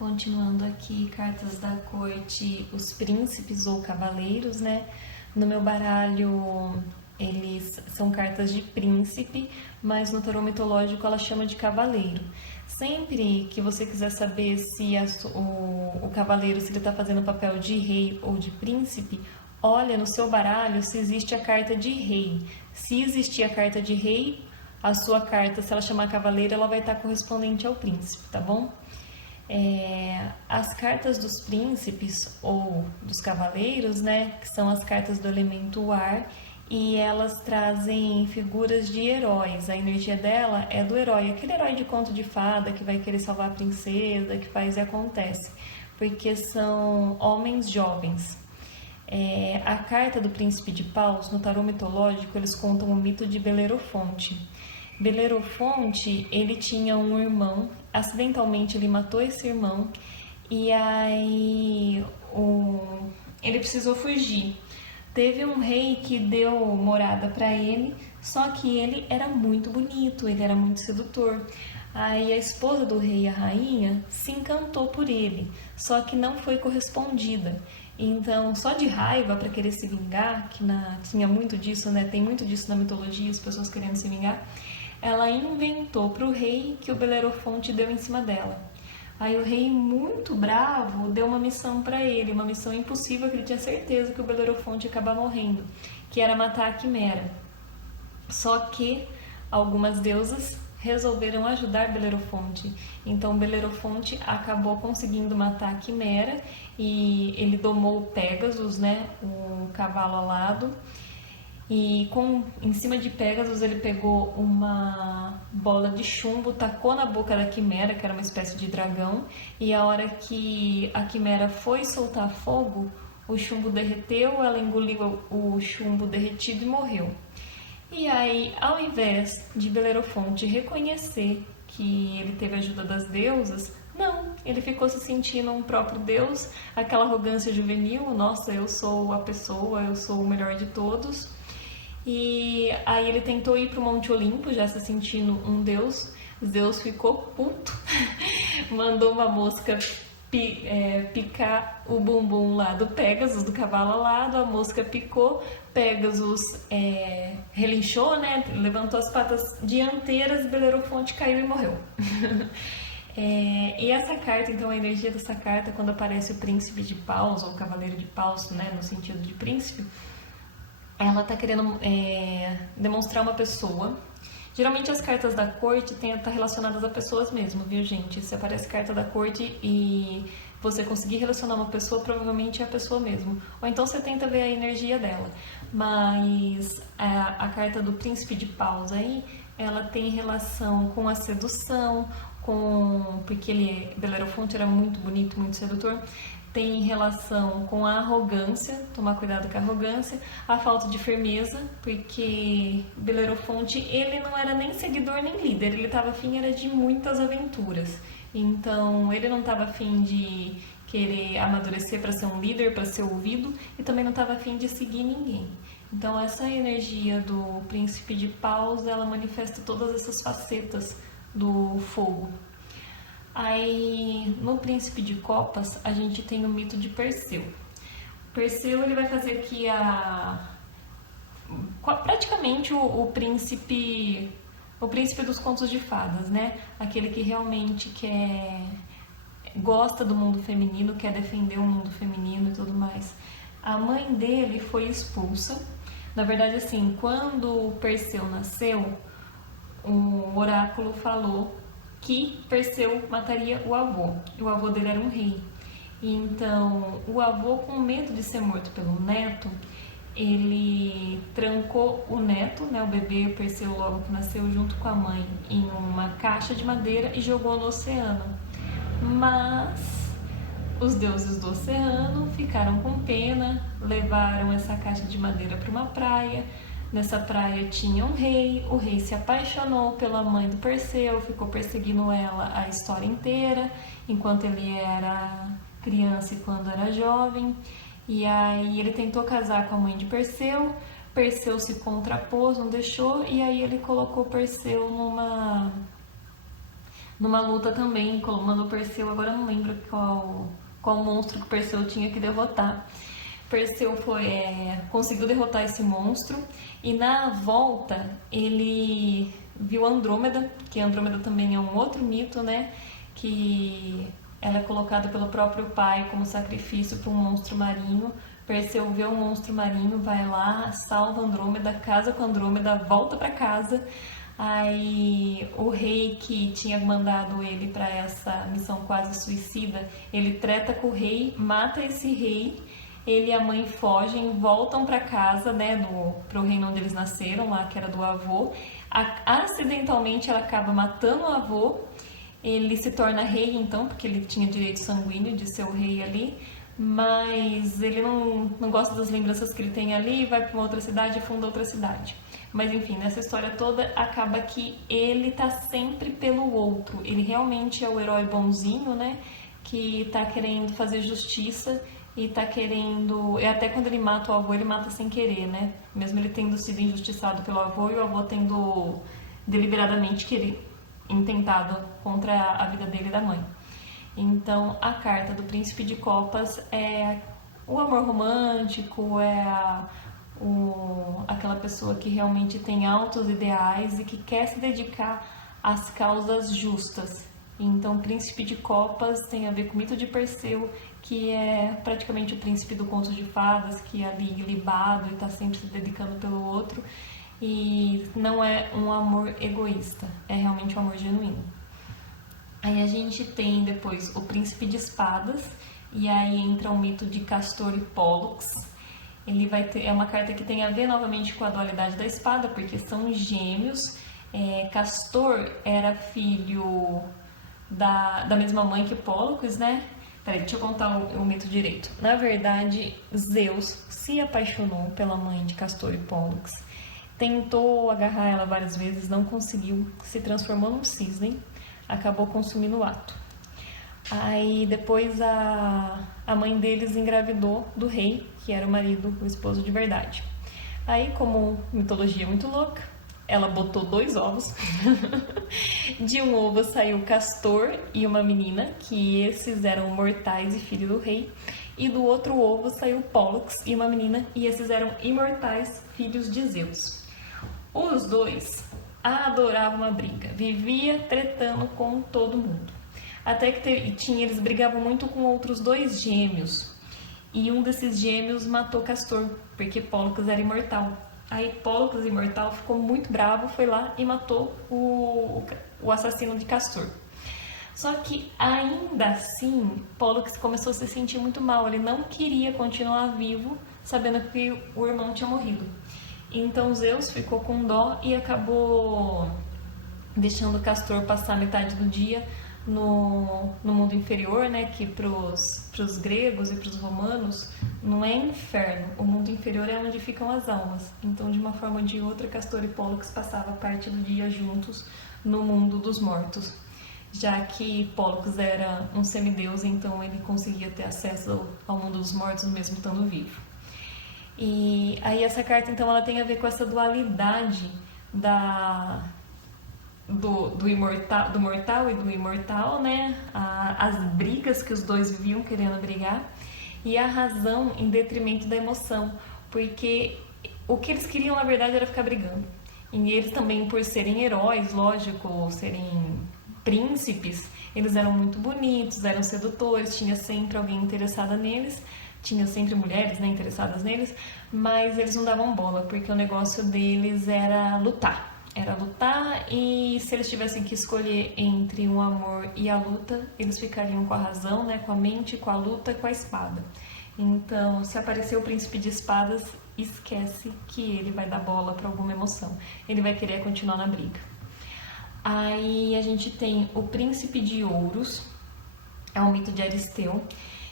Continuando aqui, cartas da corte, os príncipes ou cavaleiros, né? No meu baralho, eles são cartas de príncipe, mas no tarô mitológico ela chama de cavaleiro. Sempre que você quiser saber se o cavaleiro se ele está fazendo o papel de rei ou de príncipe, olha no seu baralho se existe a carta de rei. Se existir a carta de rei, a sua carta, se ela chamar cavaleiro, ela vai estar correspondente ao príncipe, tá bom? As cartas dos príncipes ou dos cavaleiros, né, que são as cartas do elemento ar, e elas trazem figuras de heróis. A energia dela é do herói, aquele herói de conto de fada que vai querer salvar a princesa, que faz e acontece, porque são homens jovens. A carta do príncipe de paus, no tarô mitológico, eles contam o mito de Belerofonte. Belerofonte, ele tinha um irmão, acidentalmente ele matou esse irmão e aí ele precisou fugir. Teve um rei que deu morada para ele, só que ele era muito bonito, ele era muito sedutor. Aí a esposa do rei, a rainha, se encantou por ele, só que não foi correspondida. Então, só de raiva para querer se vingar, que tinha muito disso, né? Tem muito disso na mitologia, as pessoas querendo se vingar. Ela inventou para o rei que o Belerofonte deu em cima dela. Aí o rei, muito bravo, deu uma missão para ele, uma missão impossível, que ele tinha certeza que o Belerofonte ia acabar morrendo, que era matar a Quimera. Só que algumas deusas resolveram ajudar Belerofonte. Então Belerofonte acabou conseguindo matar a Quimera e ele domou o Pégasus, né, o cavalo alado. E em cima de Pégasus ele pegou uma bola de chumbo, tacou na boca da Quimera, que era uma espécie de dragão, e a hora que a Quimera foi soltar fogo, o chumbo derreteu, ela engoliu o chumbo derretido e morreu. E aí, ao invés de Belerofonte reconhecer que ele teve a ajuda das deusas, não, ele ficou se sentindo um próprio deus, aquela arrogância juvenil, nossa, eu sou a pessoa, eu sou o melhor de todos. E aí ele tentou ir para o Monte Olimpo, já se sentindo um deus. Zeus ficou puto, mandou uma mosca picar o bumbum lá do Pégasus, do cavalo alado. A mosca picou, Pégasus relinchou, né? Levantou as patas dianteiras, Belerofonte caiu e morreu. E essa carta, então, a energia dessa carta, quando aparece o príncipe de paus, ou o cavaleiro de paus, né, no sentido de príncipe, ela está querendo demonstrar uma pessoa. Geralmente as cartas da corte estão relacionadas a pessoas mesmo, viu, gente? Se aparece carta da corte e você conseguir relacionar uma pessoa, provavelmente é a pessoa mesmo. Ou então você tenta ver a energia dela. Mas a carta do príncipe de paus aí, ela tem relação com a sedução, porque Belerofonte era muito bonito, muito sedutor. Tem relação com a arrogância, tomar cuidado com a arrogância, a falta de firmeza, porque Belerofonte, ele não era nem seguidor nem líder, ele estava afim era de muitas aventuras. Então, ele não estava afim de querer amadurecer para ser um líder, para ser ouvido, e também não estava afim de seguir ninguém. Então, essa energia do príncipe de paus, ela manifesta todas essas facetas do fogo. Aí, no príncipe de copas, a gente tem o mito de Perseu. Perseu, ele vai fazer que praticamente o príncipe dos contos de fadas, né? Aquele que realmente gosta do mundo feminino, quer defender o mundo feminino e tudo mais. A mãe dele foi expulsa. Na verdade, assim, quando Perseu nasceu, o oráculo falou que Perseu mataria o avô. O avô dele era um rei. Então, o avô, com medo de ser morto pelo neto, ele trancou o neto, né, o bebê Perseu, logo que nasceu, junto com a mãe, em uma caixa de madeira e jogou no oceano. Mas os deuses do oceano ficaram com pena, levaram essa caixa de madeira para uma praia. Nessa praia tinha um rei, o rei se apaixonou pela mãe do Perseu, ficou perseguindo ela a história inteira, enquanto ele era criança e quando era jovem. E aí ele tentou casar com a mãe de Perseu, Perseu se contrapôs, não deixou, e aí ele colocou Perseu numa luta também, mandou Perseu, agora eu não lembro qual monstro que Perseu tinha que derrotar. Perseu conseguiu derrotar esse monstro e na volta ele viu Andrômeda, que Andrômeda também é um outro mito, né? Que ela é colocada pelo próprio pai como sacrifício para um monstro marinho. Perseu vê o monstro marinho, vai lá, salva Andrômeda, casa com Andrômeda, volta para casa. Aí o rei que tinha mandado ele para essa missão quase suicida, ele treta com o rei, mata esse rei. Ele e a mãe fogem, voltam para casa, né, pro reino onde eles nasceram, lá que era do avô. Acidentalmente ela acaba matando o avô. Ele se torna rei então, porque ele tinha direito sanguíneo de ser o rei ali. Mas ele não gosta das lembranças que ele tem ali, vai para uma outra cidade e funda outra cidade. Mas enfim, nessa história toda acaba que ele tá sempre pelo outro. Ele realmente é o herói bonzinho, né, que tá querendo fazer justiça. E tá querendo... E até quando ele mata o avô, ele mata sem querer, né? Mesmo ele tendo sido injustiçado pelo avô e o avô tendo deliberadamente intentado contra a vida dele e da mãe. Então, a carta do Príncipe de Copas é o amor romântico, aquela pessoa que realmente tem altos ideais e que quer se dedicar às causas justas. Então, Príncipe de Copas tem a ver com o mito de Perseu, que é praticamente o príncipe do conto de fadas, que é ali libado e está sempre se dedicando pelo outro. E não é um amor egoísta, é realmente um amor genuíno. Aí a gente tem depois o Príncipe de Espadas, e aí entra o mito de Castor e Pólux. É uma carta que tem a ver novamente com a dualidade da espada, porque são gêmeos. Castor era filho da mesma mãe que Pólux, né? Peraí, deixa eu contar o mito direito. Na verdade, Zeus se apaixonou pela mãe de Castor e Pólux, tentou agarrar ela várias vezes, não conseguiu, se transformou num cisne, acabou consumindo o ato. Aí depois a mãe deles engravidou do rei, que era o marido, o esposo de verdade. Aí, como mitologia muito louca, ela botou 2 ovos. De um ovo saiu Castor e uma menina, que esses eram mortais e filho do rei. E do outro ovo saiu Pólux e uma menina, e esses eram imortais, filhos de Zeus. Os dois adoravam uma briga, vivia tretando com todo mundo. Até que eles brigavam muito com outros 2 gêmeos. E um desses gêmeos matou Castor, porque Pólux era imortal. Aí Pólux, imortal, ficou muito bravo, foi lá e matou o assassino de Castor. Só que ainda assim, Pólux começou a se sentir muito mal. Ele não queria continuar vivo, sabendo que o irmão tinha morrido. Então Zeus ficou com dó e acabou deixando Castor passar metade do dia no mundo inferior, né, que pros gregos e pros romanos não é inferno, o mundo inferior é onde ficam as almas. Então, de uma forma ou de outra, Castor e Pólux passavam parte do dia juntos no mundo dos mortos, já que Pólux era um semideus, então ele conseguia ter acesso ao mundo dos mortos mesmo estando vivo. E aí essa carta, então, ela tem a ver com essa dualidade do mortal e do imortal, né? As brigas que os dois viviam querendo brigar, e a razão em detrimento da emoção, porque o que eles queriam na verdade era ficar brigando. E eles também, por serem heróis, lógico, serem príncipes, eles eram muito bonitos, eram sedutores, tinha sempre alguém interessada neles, tinha sempre mulheres, né, interessadas neles, mas eles não davam bola, porque o negócio deles era lutar. Era lutar, e se eles tivessem que escolher entre o amor e a luta, eles ficariam com a razão, né, com a mente, com a luta e com a espada. Então, se aparecer o príncipe de espadas, esquece que ele vai dar bola para alguma emoção. Ele vai querer continuar na briga. Aí a gente tem o príncipe de ouros, é um mito de Aristeu.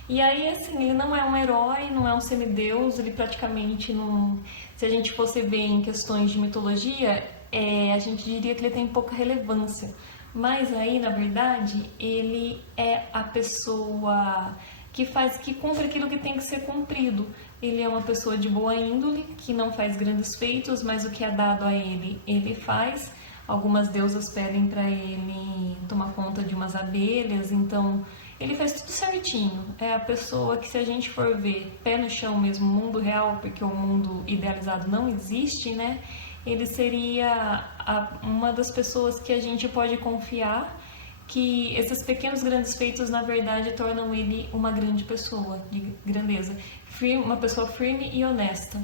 E aí, assim, ele não é um herói, não é um semideus, ele praticamente não... Se a gente fosse ver em questões de mitologia, a gente diria que ele tem pouca relevância. Mas aí, na verdade, ele é a pessoa que cumpre aquilo que tem que ser cumprido. Ele é uma pessoa de boa índole, que não faz grandes feitos, mas o que é dado a ele, ele faz. algumas deusas pedem para ele tomar conta de umas abelhas, então ele faz tudo certinho. É a pessoa que, se a gente for ver pé no chão mesmo, mundo real, porque o mundo idealizado não existe, né? Ele seria uma das pessoas que a gente pode confiar, que esses pequenos grandes feitos na verdade tornam ele uma grande pessoa de grandeza, uma pessoa firme e honesta.